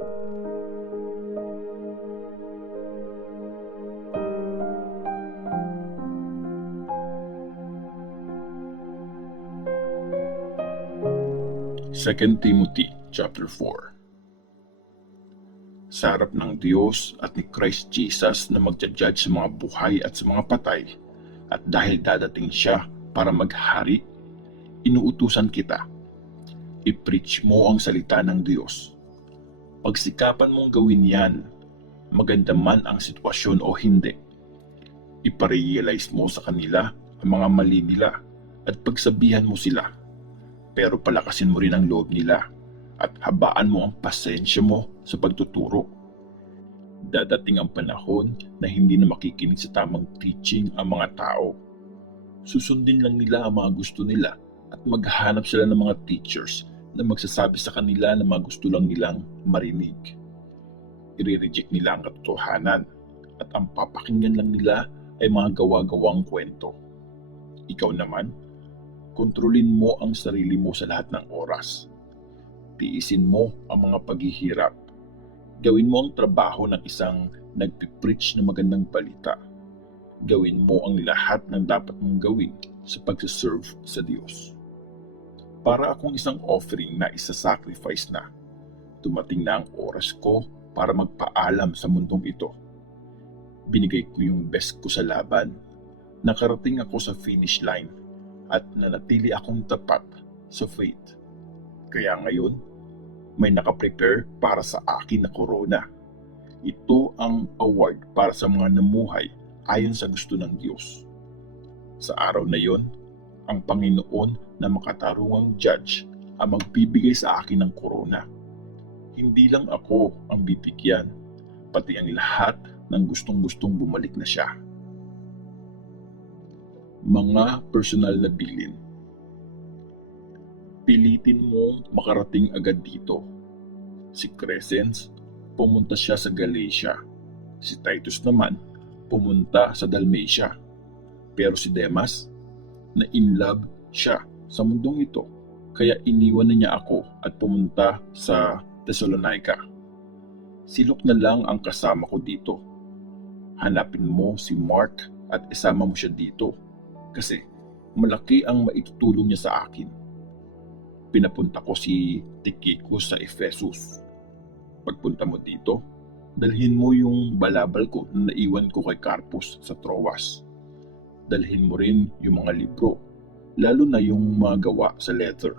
2 Timothy chapter 4. Sa harap ng Diyos at ni Christ Jesus na magja-judge sa mga buhay at sa mga patay, at dahil dadating siya para maghari, inuutusan kita. I-preach mo ang salita ng Diyos. Pagsikapan mong gawin yan, maganda man ang sitwasyon o hindi. Iparealize mo sa kanila ang mga mali nila at pagsabihan mo sila. Pero palakasin mo rin ang loob nila at habaan mo ang pasensya mo sa pagtuturo. Dadating ang panahon na hindi na makikinig sa tamang teaching ang mga tao. Susundin lang nila ang mga gusto nila at maghahanap sila ng mga teachers na magsasabi sa kanila na mga gusto lang nilang marinig. I-reject nila ang katotohanan at ang papakinggan lang nila ay mga gawa-gawang kwento. Ikaw naman, kontrolin mo ang sarili mo sa lahat ng oras. Tiisin mo ang mga paghihirap. Gawin mo ang trabaho ng isang nagpipreach na magandang balita. Gawin mo ang lahat ng dapat mong gawin sa pagsaserve sa Diyos. Para akong isang offering na isa-sacrifice na, dumating na ang oras ko para magpaalam sa mundong ito. Binigay ko yung best ko sa laban. Nakarating ako sa finish line at nanatili akong tapat sa faith. Kaya ngayon, may nakaprepare para sa akin na corona. Ito ang award para sa mga namuhay ayon sa gusto ng Diyos. Sa araw na yon, ang Panginoon na makatarungang judge ang magbibigay sa akin ng corona. Hindi lang ako ang bibigyan, pati ang lahat ng gustong-gustong bumalik na siya. Mga personal na bilin. Pilitin mong makarating agad dito. Si Crescens, pumunta siya sa Galatia. Si Titus naman, pumunta sa Dalmatia. Pero si Demas, na in love siya sa mundong ito, kaya iniwan na niya ako at pumunta sa Thessalonica. Si Luke na lang ang kasama ko dito. Hanapin mo si Mark at isama mo siya dito. Kasi malaki ang maitutulong niya sa akin. Pinapunta ko si Tychicus sa Ephesus. Pagpunta mo dito, dalhin mo yung balabal ko na naiwan ko kay Carpus sa Troas. Dalhin mo rin yung mga libro, lalo na yung mga gawa sa letter.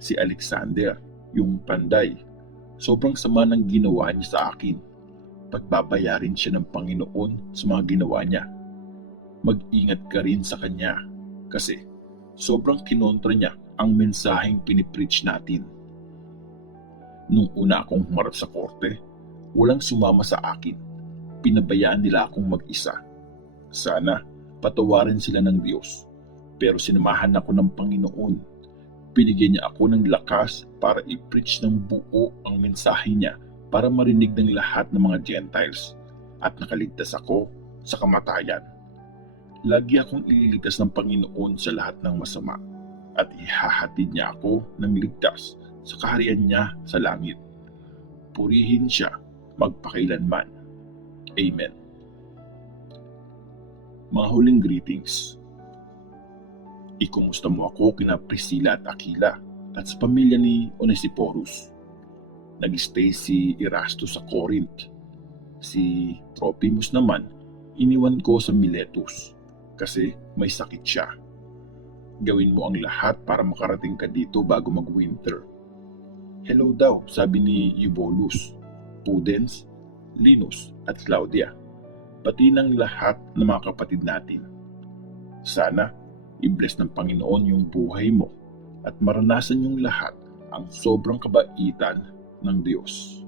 Si Alexander, yung panday, sobrang sama ng ginawa niya sa akin. Pagbabayarin siya ng Panginoon sa mga ginawa niya. Mag-ingat ka rin sa kanya kasi sobrang kinontra niya ang mensaheng pinipreach natin. Nung una akong humarap sa korte, walang sumama sa akin. Pinabayaan nila akong mag-isa. Sana patawarin sila ng Diyos, pero sinamahan ako ng Panginoon. Binigyan niya ako ng lakas para i-preach ng buo ang mensahe niya para marinig ng lahat ng mga Gentiles at nakaligtas ako sa kamatayan. Lagi akong ililigtas ng Panginoon sa lahat ng masama at ihahatid niya ako ng ligtas sa kaharian niya sa langit. Purihin siya magpakailanman. Amen. Mga huling greetings. Ikumusta mo ako kina Priscilla at Aquila at sa pamilya ni Onesiphorus. Nag-stay si Erastus sa Corinth. Si Trophimus naman, iniwan ko sa Miletus kasi may sakit siya. Gawin mo ang lahat para makarating ka dito bago mag-winter. Hello daw, sabi ni Eubulus, Pudens, Linus at Claudia, pati ng lahat ng mga kapatid natin. Sana i-bless ng Panginoon yung buhay mo at maranasan yung lahat ang sobrang kabaitan ng Diyos.